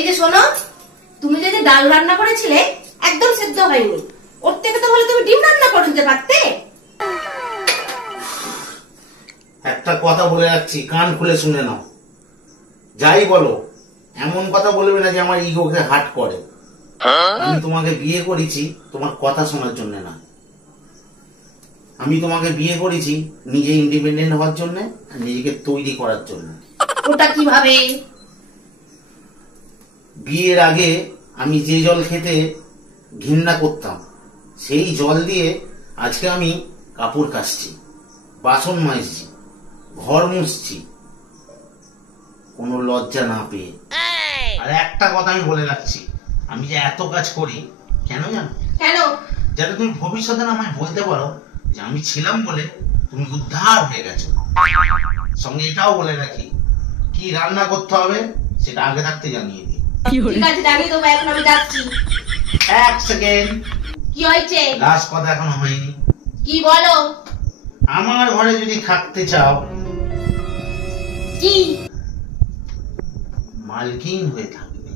এই যে শোনো, তুমি যে ডাল রান্না করেছিলে একদম সেদ্ধ হয়নি, ওর থেকে তো বলে তুমি ডিম রান্না করে দিতে পারতে। একটা কথা বলে যাচ্ছি, কান খুলে শুনে নাও। যাই বলো, এমন কথা বলবে না যে আমার ইগোকে হার্ট করে। আমি তোমাকে বিয়ে করেছি তোমার কথা শোনার জন্য না, আমি তোমাকে বিয়ে করেছি নিজে ইন্ডিপেন্ডেন্ট হওয়ার জন্য আর নিজেকে তৈরি করার জন্য। ওটা কিভাবে? বিয়ের আগে আমি যে জল খেতে ঘৃণা করতাম, সেই জল দিয়ে আজকে আমি কাপড় কাচছি, বাসন মাজছি, ঘর মুছছি, কোনো লজ্জা না পেয়ে। আর একটা কথা আমি বলে রাখছি, আমি যে এত কাজ করি কেন জানো? কেন? যাতে তুমি ভবিষ্যতে না আমায় বলতে পারো যে আমি ছিলাম বলে তুমি উদ্ধার হয়ে গেছো। সঙ্গে এটাও বলে রাখি, কি রান্না করতে হবে সেটা আগে থাকতে জানিয়ে দিই। ঠিক আছে, জানিয়ে দেবো। এখন আমি যাচ্ছি। এক সেকেন্ড। কি হয়েছে? লাস্ট কথা এখনো হয়নি। কি বলো? আমার ঘরে যদি থাকতে চাও, কি? মালকিন হয়ে থাকবে।